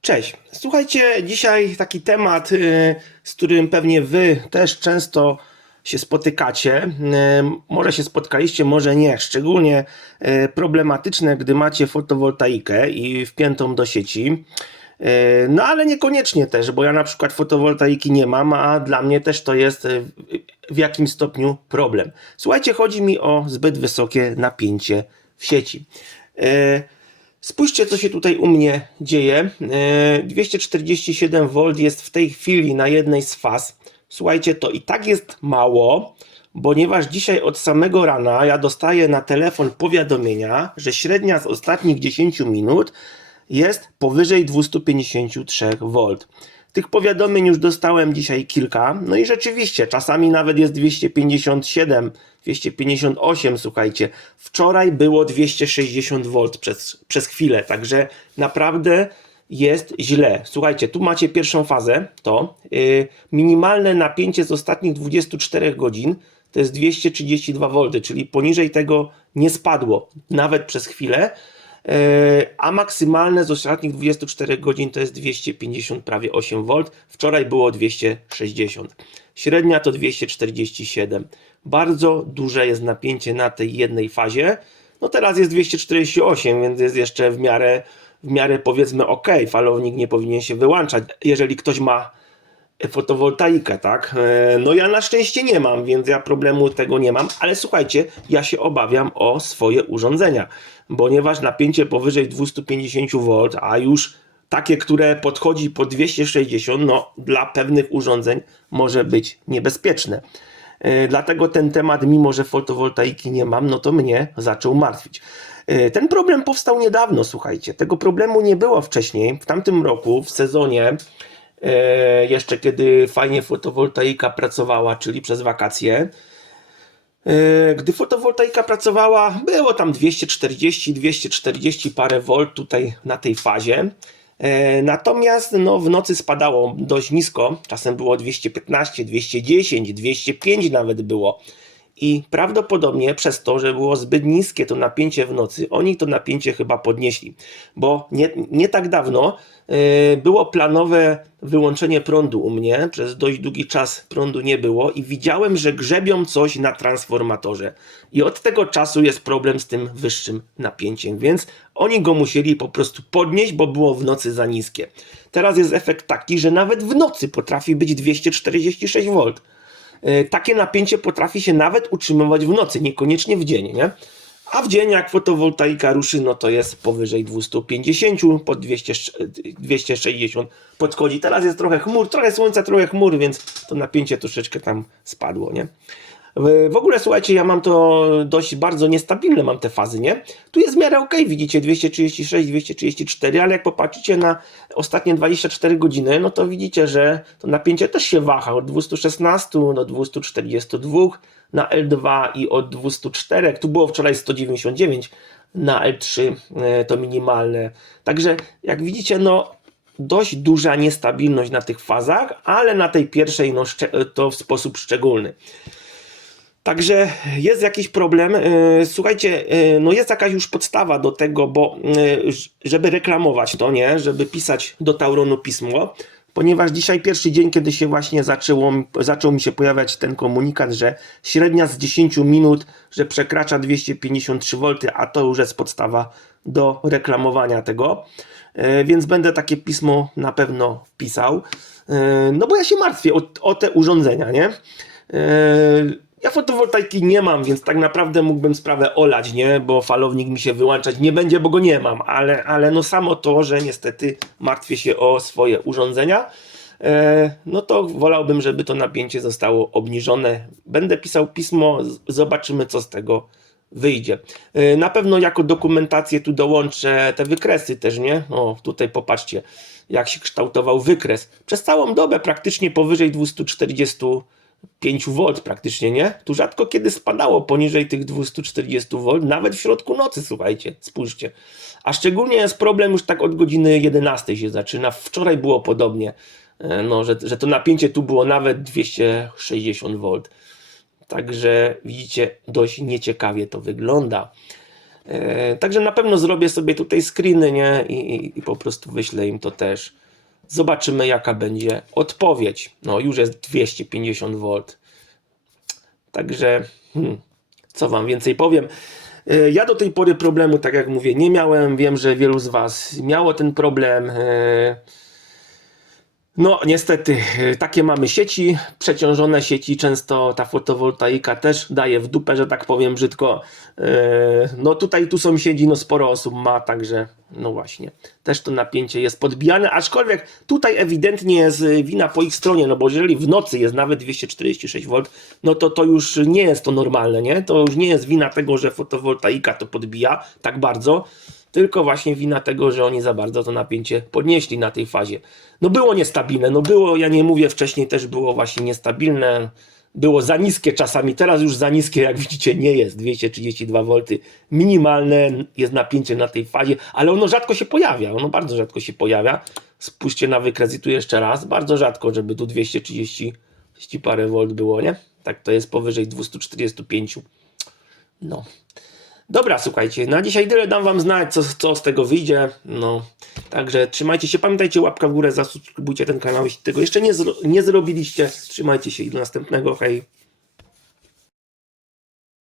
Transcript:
Cześć. Słuchajcie, dzisiaj taki temat, y, z którym pewnie Wy też często się spotykacie. Y, Może się spotkaliście, może nie. Szczególnie y, problematyczne, gdy macie fotowoltaikę i wpiętą do sieci. No ale niekoniecznie też, bo ja na przykład fotowoltaiki nie mam, a dla mnie też to jest w jakimś stopniu problem. Słuchajcie, chodzi mi o zbyt wysokie napięcie w sieci. Spójrzcie, co się tutaj u mnie dzieje. E, 247V jest w tej chwili na jednej z faz. Słuchajcie, to i tak jest mało, ponieważ dzisiaj od samego rana ja dostaję na telefon powiadomienia, że średnia z ostatnich 10 minut jest powyżej 253V. Tych powiadomień już dostałem dzisiaj kilka, no i rzeczywiście, czasami nawet jest 257, 258, słuchajcie. Wczoraj było 260V przez, przez chwilę, także naprawdę jest źle. Słuchajcie, tu macie pierwszą fazę, to yy, minimalne napięcie z ostatnich 24 godzin to jest 232V, czyli poniżej tego nie spadło, nawet przez chwilę. Yy, a maksymalne z ostatnich 24 godzin to jest 250 prawie 8V. Wczoraj było 260. Średnia to 247. Bardzo duże jest napięcie na tej jednej fazie. No teraz jest 248, więc jest jeszcze w miarę, w miarę powiedzmy ok. Falownik nie powinien się wyłączać, jeżeli ktoś ma fotowoltaikę, tak? E, No ja na szczęście nie mam, więc ja problemu tego nie mam, ale słuchajcie, ja się obawiam o swoje urządzenia, ponieważ napięcie powyżej 250V, a już takie, które podchodzi po 260, no dla pewnych urządzeń może być niebezpieczne. E, Dlatego ten temat, mimo że fotowoltaiki nie mam, no to mnie zaczął martwić. E, Ten problem powstał niedawno, słuchajcie. Tego problemu nie było wcześniej. W tamtym roku, w sezonie, jeszcze kiedy fajnie fotowoltaika pracowała, czyli przez wakacje. E, Gdy fotowoltaika pracowała, było tam 240, 240 parę volt tutaj na tej fazie. E, Natomiast no, w nocy spadało dość nisko, czasem było 215, 210, 205 nawet było. I prawdopodobnie przez to, że było zbyt niskie to napięcie w nocy, oni to napięcie chyba podnieśli. Bo nie, nie tak dawno e, było planowe wyłączenie prądu u mnie. Przez dość długi czas prądu nie było i widziałem, że grzebią coś na transformatorze. I od tego czasu jest problem z tym wyższym napięciem, więc oni go musieli po prostu podnieść, bo było w nocy za niskie. Teraz jest efekt taki, że nawet w nocy potrafi być 246V. E, takie napięcie potrafi się nawet utrzymywać w nocy, niekoniecznie w dzień, nie? A w dzień jak fotowoltaika ruszy, no to jest powyżej 250, pod 200, 260 podchodzi. Teraz jest trochę chmur, trochę słońca, trochę chmur, więc to napięcie troszeczkę tam spadło, nie? W ogóle słuchajcie, ja mam to dość bardzo niestabilne, mam te fazy, nie? Tu jest w miarę ok, widzicie 236, 234, ale jak popatrzycie na ostatnie 24 godziny, no to widzicie, że to napięcie też się waha od 216 do 242 na L2 i od 204, tu było wczoraj 199 na L3 e, to minimalne. Także jak widzicie, no dość duża niestabilność na tych fazach, ale na tej pierwszej no, to w sposób szczególny. Także jest jakiś problem. Yy, Słuchajcie, yy, no jest jakaś już podstawa do tego, bo ż- żeby reklamować to, nie, żeby pisać do Tauronu pismo, ponieważ dzisiaj pierwszy dzień, kiedy się właśnie zaczęło, zaczął mi się pojawiać ten komunikat, że średnia z 10 minut, że przekracza 253V, a to już jest podstawa do reklamowania tego. Więc będę takie pismo na pewno pisał. No bo ja się martwię o, o te urządzenia, nie? Ja fotowoltaiki nie mam, więc tak naprawdę mógłbym sprawę olać, nie? Bo falownik mi się wyłączać nie będzie, bo go nie mam, ale, ale no samo to, że niestety martwię się o swoje urządzenia, e, no to wolałbym, żeby to napięcie zostało obniżone. Będę pisał pismo, zobaczymy co z tego wyjdzie. E, Na pewno jako dokumentację tu dołączę te wykresy też, nie? O, tutaj popatrzcie, jak się kształtował wykres. Przez całą dobę praktycznie powyżej 245V praktycznie, nie? Tu rzadko kiedy spadało poniżej tych 240V, nawet w środku nocy, słuchajcie, spójrzcie. A szczególnie jest problem już tak od godziny 11 się zaczyna. Wczoraj było podobnie, e, no, że, że to napięcie tu było nawet 260V. Także widzicie, dość nieciekawie to wygląda. E, Także na pewno zrobię sobie tutaj screeny, nie? I, i, I po prostu wyślę im to też. Zobaczymy, jaka będzie odpowiedź. No, już jest 250 V. Także, hmm, co Wam więcej powiem. E, Ja do tej pory problemu, tak jak mówię, nie miałem. Wiem, że wielu z Was miało ten problem. No, niestety, e, takie mamy sieci, przeciążone sieci. Często ta fotowoltaika też daje w dupę, że tak powiem brzydko. E, No, tutaj tu sąsiedzi, no sporo osób ma, także, no właśnie, też to napięcie jest podbijane. Aczkolwiek tutaj ewidentnie jest e, wina po ich stronie, no bo jeżeli w nocy jest nawet 246 V, no to to już nie jest to normalne, nie? To już nie jest wina tego, że fotowoltaika to podbija tak bardzo tylko właśnie wina tego, że oni za bardzo to napięcie podnieśli na tej fazie. No było niestabilne, no było, ja nie mówię, wcześniej też było właśnie niestabilne, było za niskie czasami, teraz już za niskie, jak widzicie, nie jest, 232 V, minimalne jest napięcie na tej fazie, ale ono rzadko się pojawia, ono bardzo rzadko się pojawia. Spójrzcie na wykres i tu jeszcze raz, bardzo rzadko, żeby tu 230 30 parę volt było, nie? Tak to jest powyżej 245. No. Dobra, słuchajcie, na dzisiaj tyle dam wam znać, co, co z tego wyjdzie. No, także trzymajcie się, pamiętajcie, łapka w górę, zasubskrybujcie ten kanał, jeśli tego jeszcze nie, zro nie zrobiliście. Trzymajcie się i do następnego, hej.